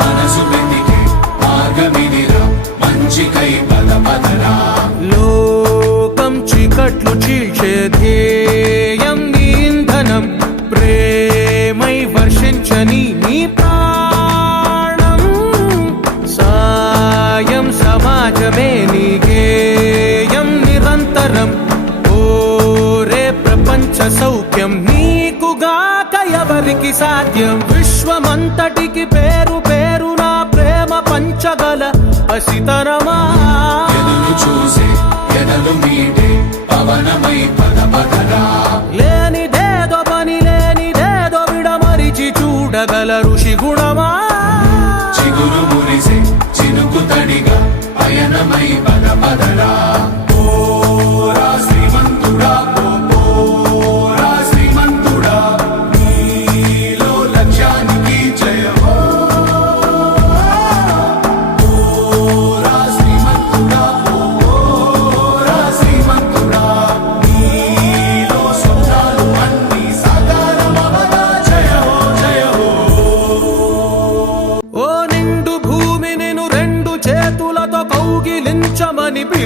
మనసు వెతికే మార్గమిదిరా మంచికై పద పదరా లోకం చీకట్లు చీల్చే ధ్యేయం నీ ఇంధనం. ప్రేమై వర్షించని నీ ప్రాణం. సాయం సమాజమే నీ గేయం నిరంతరం. ఓరే ప్రపంచ సౌఖ్యం నీకుగా ఎవరికి సాధ్యం. విశ్వమంతటికి పేరు పేరు నా ప్రేమ పంచగల పసితరమా ఎదురు చూసే ఎదలు మీటే పవనమై పద పదరా లేనిదేదో పని లేనిదేదో విడమరిచి చూడగల ఋషి గుణమా? చిగురు మురిసే చినుకు తడిగా పయనమై పద పదరా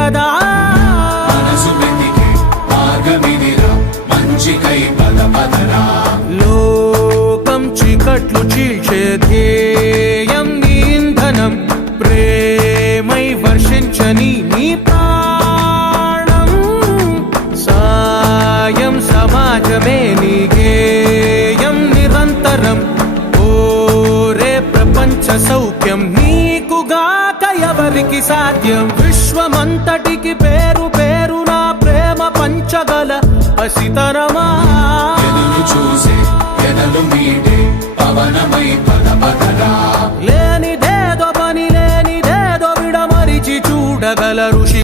కదా. మనసు వెతికే మార్గమిదిరా మంచికై పద పదరా లోకం చీకట్లు చీల్చే ధ్యేయం నీ ఇంధనం ప్రేమై వర్షించని నీ ప్రాణం. సాయం సమాజమే నీ గేయం నిరంతరం ఓరే ప్రపంచ సౌఖ్యం నీకుగాక ఎవరికి సాధ్యం? విశ్వమంతటికి పేరు పేరు నా ప్రేమ పంచగల పసితరమా చూసే ఎదలు మీటే పవనమై లేనిదేదో పని లేనిదేదో విడమరిచి చూడగల ఋషి